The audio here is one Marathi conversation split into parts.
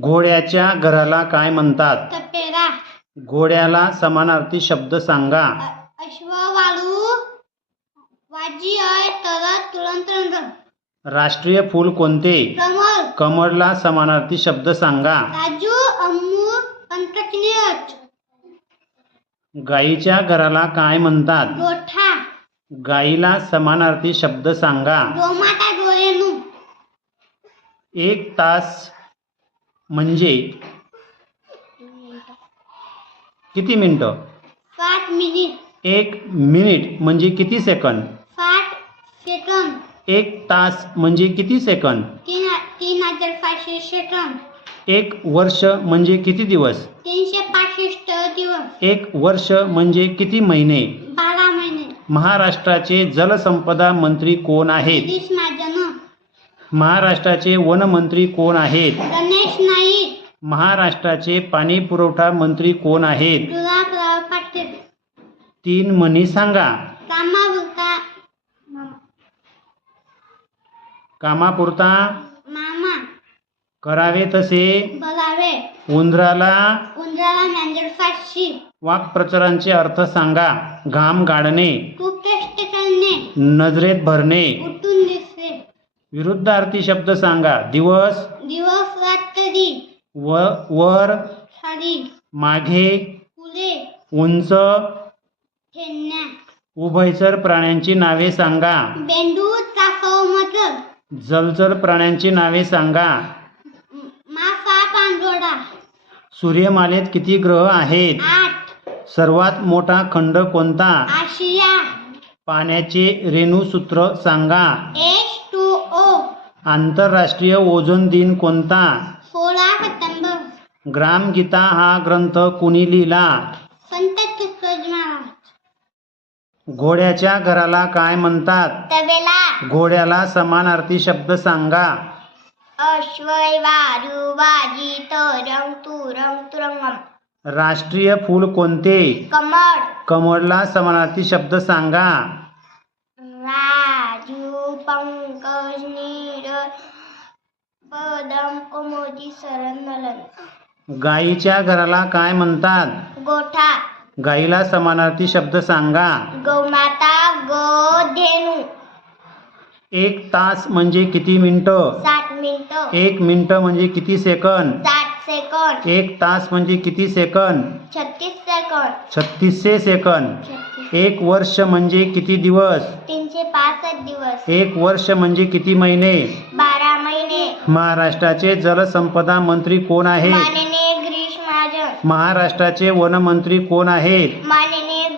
घोड्याच्या घराला काय म्हणतात? तपेरा घोड्याला समानार्थी शब्द सांगा. अ- अश्व वाळू वाजी अय तरत तुरंत रंग. राष्ट्रीय फूल कोणते? कमल कमळला समानार्थी शब्द सांगा. राजू अम्मू पंतकिनीरज गाईच्या घराला काय म्हणतात? गोठा. गाईला समानार्थी शब्द सांगा. गोमाता गोरेनू. एक तास म्हणजे? किती मिनिटं? साठ मिनिट. एक मिनिट म्हणजे किती सेकंद? साठ सेकंद. एक तास म्हणजे किती सेकंद? तीन तीन हजार पाचशे सेकंद. एक वर्ष म्हणजे किती दिवस? तीनशे पासष्ट दिवस. एक वर्ष म्हणजे किती महिने? बारा महिने. महाराष्ट्राचे जलसंपदा मंत्री कोण आहेत? महाजन महाराष्ट्राचे वनमंत्री कोण आहेत? गणेश नाईक. महाराष्ट्राचे पाणी पुरवठा मंत्री कोण आहेत? गुलाबराव पाटील. तीन म्हणी सांगा. कामापुरता कामापुरता मामा. करावे तसे? बघावे उंदराला? उंदराला नांदेड फाशी. वाक्प्रचारांचे अर्थ सांगा. घाम गाडणे. खूप कष्ट करणे. नजरेत भरणे. उठून विरुद्धार्थी शब्द सांगा. दिवस. दिवस रात्री व वर. साडी मागे फुले. उंच. उभयचर प्राण्यांची नावे सांगा. बेंडू चाफव मटर जलचर प्राण्यांची नावे सांगा. मासा पांडोळा सूर्यमालेत किती ग्रह आहेत? आठ. सर्वात मोठा खंड कोणता? आशिया. पाण्याचे रेणुसूत्र सांगा. आंतरराष्ट्रीय ओझोन दिन कोणता? सोळा सप्टेंबर. ग्रामगीता हा ग्रंथ कुणी लिहिला? संत तुकडोजी महाराज. घोड्याच्या घराला काय म्हणतात? तबेला. घोड्याला समानार्थी शब्द सांगा. अश्वय वारू वाजी तरंग तुरंग तुरंगम. राष्ट्रीय फूल कोणते? कमळ. कमळला समानार्थी शब्द सांगा. राजू पंकज पदम कोमोदी सरन नलन. गाईच्या घराला काय म्हणतात? गोठा. गाईला समानार्थी शब्द सांगा. गौमाता गोधेनू एक तास म्हणजे किती मिनिटं? साठ मिनिट. एक मिनिटं म्हणजे किती सेकंद? साठ सेकंद. एक तास म्हणजे किती सेकंद? छत्तीस सेकंद. छत्तीसशे सेकंद. छत्तीस. एक वर्ष म्हणजे किती दिवस? तीनशे पासष्ट दिवस. एक वर्ष म्हणजे किती महिने? बारा महिने महाराष्ट्राचे जलसंपदा मंत्री कोण आहेत? महाराष्ट्राचे वनमंत्री कोण आहेत? माननीय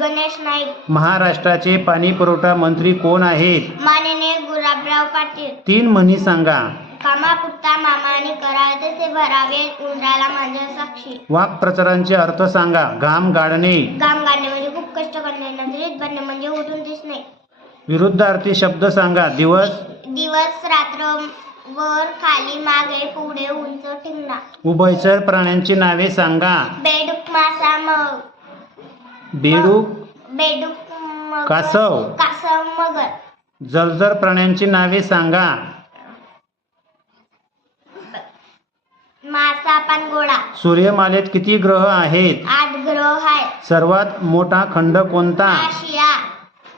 गणेश नाईक. महाराष्ट्राचे पाणी पुरवठा मंत्री कोण आहेत? माननीय गुलाबराव पाटील. तीन म्हणी सांगा. कामापुरता मामाने करावे तसे भरावे उंदराला माझ्या साक्षी. वाक्प्रचारांचे अर्थ सांगा. घाम गाडणे काम काढणे म्हणजे खूप कष्ट करणे नजरेत भरणे म्हणजे उठून दिसणे. विरुद्धार्थी शब्द सांगा. दिवस? दिवस रात्र वर खाली मागे पुढे उंच ठिंगणा उभयचर प्राण्यांची नावे सांगा. बेडूक मासा मग. बेडूक? बेडूक कासव. कासव मगर. जलचर प्राण्यांची नावे सांगा. मासा पानगोळा. सूर्यमालेत किती ग्रह आहेत? आठ ग्रह आहे सर्वात मोठा खंड कोणता? आशिया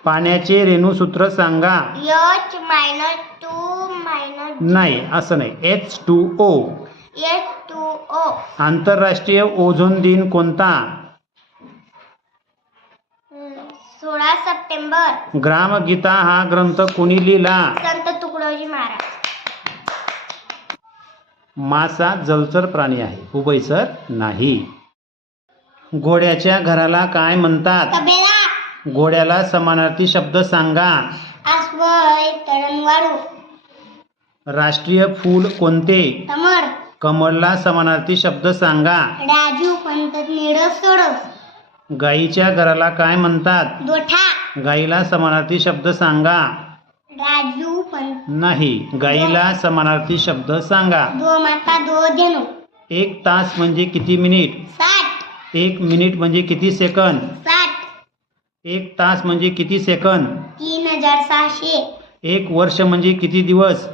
पाण्याचे रेणुसूत्र सांगा. एच मायनस टू मायनस नाही असं नाही. H two O H two O आंतरराष्ट्रीय ओझोन दिन कोणता? सोळा सप्टेंबर. ग्रामगीता हा ग्रंथ कुणी लिहिला? संत तुकडोजी महाराज. मासा जलचर प्राणी आहे. उभयचर नाही. घोड्याच्या घराला काय म्हणतात? तबेला. घोड्याला समानार्थी शब्द सांगा. राष्ट्रीय फूल कोणते? कमळ. कमळला समानार्थी शब्द सांगा. राजू पंत निळस सोडस गाईच्या घराला काय म्हणतात? दोठा गाईला समानार्थी शब्द सांगा. राजू पंत नाही गाईला समानार्थी शब्द सांगा. दो माता दो धेनू एक तास म्हणजे किती मिनिट? साठ. एक मिनिट म्हणजे किती सेकंद? साठ. एक तास म्हणजे किती सेकंद? तीन हजार सहाशे. एक वर्ष म्हणजे किती दिवस?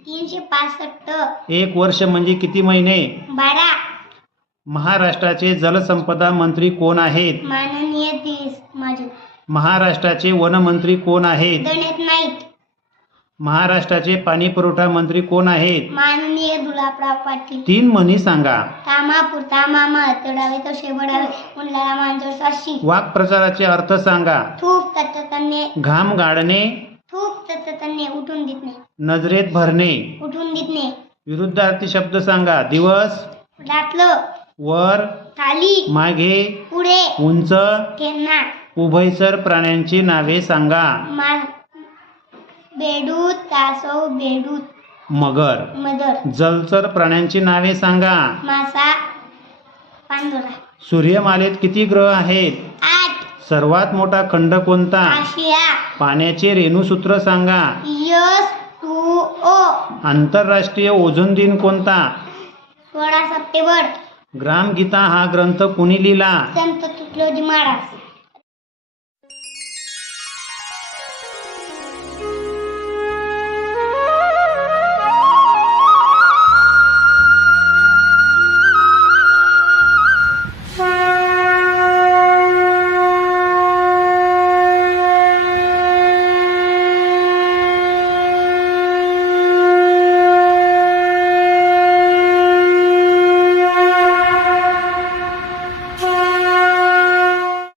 तीनशे पासष्ट. एक वर्ष म्हणजे किती महिने? बारा. महाराष्ट्राचे जलसंपदा मंत्री कोण आहेत? माननीय माझे महाराष्ट्राचे वनमंत्री कोण आहेत? गणित नाईक. महाराष्ट्राचे पाणी पुरवठा मंत्री कोण आहेत? माननीय दुलापराव पाटील. तीन म्हणी सांगा. तामापूर तामामा तडावे तो शेवडावे मुंडला मांजर साशी. वाक्प्रचाराचे अर्थ सांगा. थूप तत्तन्ने घाम गाडणे. थूप तत्तन्ने उठून दिसणे नजरेत भरणे. उठून दिसणे विरुद्धार्थी शब्द सांगा. दिवस. दातलं. वर. खाली मागे. पुढे. उंच. केन्ना उभयचर प्राण्यांची नावे सांगा. मा बेडूत कासव बेडूत. मगर. मदर. जलचर प्राण्यांची नावे सांगा. मासा पांडुरा सूर्यमालेत किती ग्रह आहेत? आठ. सर्वात मोठा खंड कोणता? आशिया. पाण्याचे रेणुसूत्र सांगा. Yes two O. आंतरराष्ट्रीय ओझोन दिन कोणता? सोळा सप्टेंबर. ग्रामगीता हा ग्रंथ कुणी लिहिला? संत तुकडोजी महाराज.